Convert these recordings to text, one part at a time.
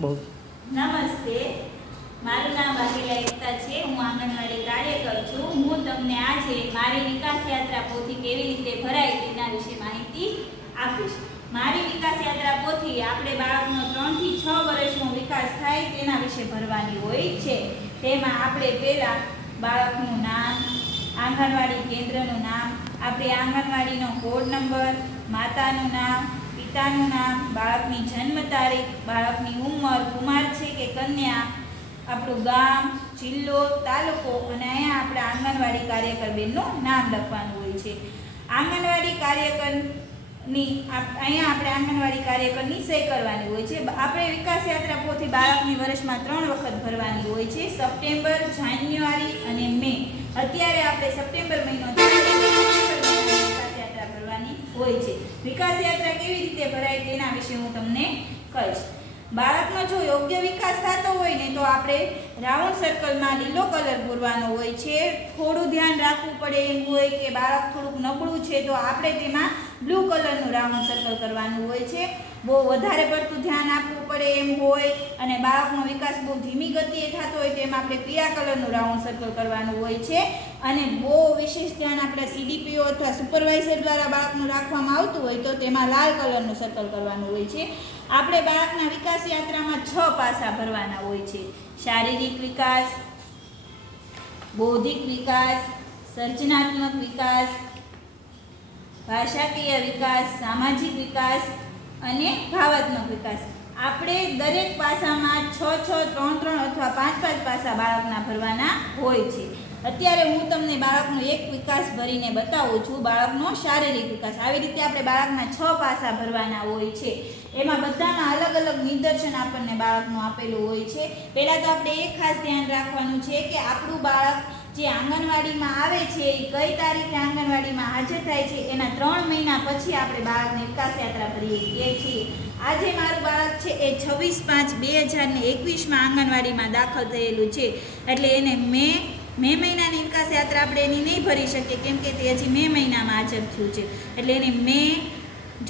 બહુ. નમસ્તે. મારું નામ વાઘેલા એકતા છે. હું આંગણવાડી કાર્યકર છું. હું તમને આજે મારી વિકાસ યાત્રા પોથી કેવી રીતે ભરાય તેના વિશે માહિતી આપીશ. મારી વિકાસ યાત્રા પોથી આપણે બાળકનો ત્રણથી છ વર્ષનો વિકાસ થાય તેના વિશે ભરવાની હોય છે. તેમાં આપણે પહેલાં બાળકનું નામ, આંગણવાડી કેન્દ્રનું નામ, આપણી આંગણવાડીનો કોડ નંબર, માતાનું નામ પિતાનું નામ, બાળકની જન્મ તારીખ, બાળકની ઉંમર, કુમાર છે કે કન્યા, આપણું ગામ, જિલ્લો, તાલુકો અને અહીંયા આપણે આંગણવાડી કાર્યકર બેનનું નામ લખવાનું હોય છે. આંગણવાડી કાર્યકરની અહીંયા આપણે આંગણવાડી કાર્યકરની સહી કરવાની હોય છે. આપણે વિકાસ યાત્રા પોથી બાળકની વર્ષમાં ત્રણ વખત ભરવાની હોય છે. સપ્ટેમ્બર, જાન્યુઆરી અને મે. અત્યારે આપણે સપ્ટેમ્બર મહિનો હોય છે. વિકાસ યાત્રા કેવી રીતે ભરાય તેના વિશે હું તમને કહીશ. બાળકનો જો યોગ્ય વિકાસ થતો હોય ને તો આપણે રાઉન્ડ સર્કલમાં લીલો કલર પૂરવાનો હોય છે. થોડું ધ્યાન રાખવું પડે એમ હોય કે બાળક થોડુંક નબળું છે તો આપણે તેમાં બ્લુ કલરનું રાઉન્ડ સર્કલ કરવાનું હોય છે. બહુ વધારે પડતું ધ્યાન આપવું પડે એમ હોય અને બાળકનો વિકાસ બહુ ધીમી ગતિએ થતો હોય તેમ આપણે પીળા કલરનું રાઉન્ડ સર્કલ કરવાનું હોય છે. અને બહુ વિશેષ ધ્યાન આપણે સીડીપીઓ અથવા સુપરવાઇઝર દ્વારા બાળકનું રાખવામાં આવતું હોય તો તેમાં લાલ કલરનું સર્કલ કરવાનું હોય છે. આપણે બાળકના વિકાસ યાત્રામાં છ પાસા ભરવાના હોય છે. શારીરિક વિકાસ, બૌદ્ધિક વિકાસ, સર્જનાત્મક વિકાસ ભાષાકીય વિકાસ, સામાજિક વિકાસ અને ભાવાત્મક વિકાસ. આપણે દરેક પાસામાં છ છ, ત્રણ ત્રણ અથવા પાંચ પાંચ પાસા બાળકના ભરવાના હોય છે. અત્યારે હું તમને બાળકનો એક વિકાસ ભરીને બતાવું છું. બાળકનો શારીરિક વિકાસ. આવી રીતે આપણે બાળકના છ પાસા ભરવાના હોય છે. એમાં બધામાં અલગ અલગ નિદર્શન આપણને બાળકનું આપેલું હોય છે. પહેલાં તો આપણે એ ખાસ ધ્યાન રાખવાનું છે કે આપણું બાળક જે આંગણવાડીમાં આવે છે, એ કઈ તારીખે આંગણવાડીમાં હાજર થાય છે, એના ત્રણ મહિના પછી આપણે બાળકને વિકાસ યાત્રા ભરીએ છીએ. આજે મારું બાળક છે એ છવ્વીસ પાંચ બે હજાર ને એકવીસમાં આંગણવાડીમાં દાખલ થયેલું છે. એટલે એને મે મે મહિનાની વિકાસ યાત્રા આપણે એની નહીં ભરી શકીએ, કેમ કે તે હજી મે મહિનામાં હાજર થયું છે. એટલે એને મે,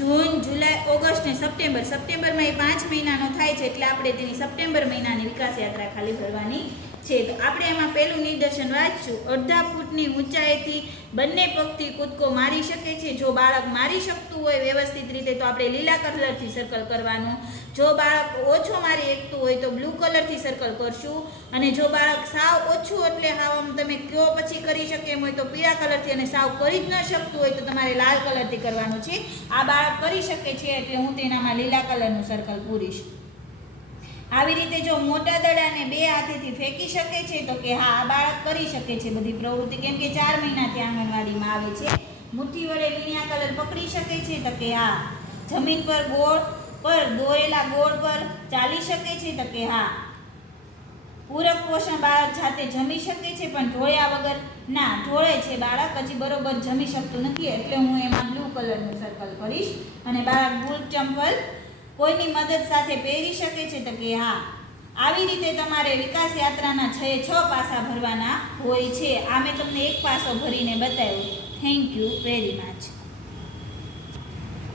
જૂન, જુલાઈ, ઓગસ્ટ ને સપ્ટેમ્બર, સપ્ટેમ્બરમાં એ પાંચ મહિનાનો થાય છે, એટલે આપણે તેની સપ્ટેમ્બર મહિનાની વિકાસ યાત્રા ખાલી ભરવાની છે. તો આપણે એમાં પહેલું નિદર્શન વાંચશું. અડધા ફૂટની ઊંચાઈથી બંને પગથી કૂદકો મારી શકે છે. જો બાળક મારી શકતું હોય વ્યવસ્થિત રીતે, તો આપણે લીલા કલરથી સર્કલ કરવાનું. જો બાળક ઓછો મારી એકતું હોય, તો બ્લુ કલરથી સર્કલ કરશું. અને જો બાળક સાવ ઓછું એટલે હાવ આમ તમે કયો પછી કરી શકે એમ હોય, તો પીળા કલરથી અને સાવ કરી જ ન શકતું હોય, તો તમારે લાલ કલરથી કરવાનું છે. આ બાળક કરી શકે છે, એટલે હું તેનામાં લીલા કલરનું સર્કલ પૂરીશ. આવી રીતે જો મોટા દડાને બે હાથેથી ફેંકી શકે છે, તો કે હા, આ બાળક કરી શકે છે બધી પ્રવૃત્તિ. કેમ કે ચાર મહિનાથી આંગણવાડીમાં આવે છે. મુઠ્ઠી વડે મીણિયા કલર પકડી શકે છે, તો કે હા, જમીન પર ગોળ પર, દોરેલા ગોળ પર ચાલી શકે છે, તો કે હા. પૂરક પોષણ બાળક જાતે જમી શકે છે, પણ ઢોળ્યા વગર ના, ઢોળે છે બાળક. હજી બરોબર જમી શકતું નથી, એટલે હું એમાં બ્લુ કલરનું સર્કલ કરીશ અને બાળક ગુલ ચંપલ કોઈની મદદ સાથે પહેરી શકે છે તો કે હા. આવી રીતે તમારે વિકાસ યાત્રાના છ છ પાસા ભરવાના હોય છે. આ મેં તમને એક પાસો ભરીને બતાવ્યો. Thank you very much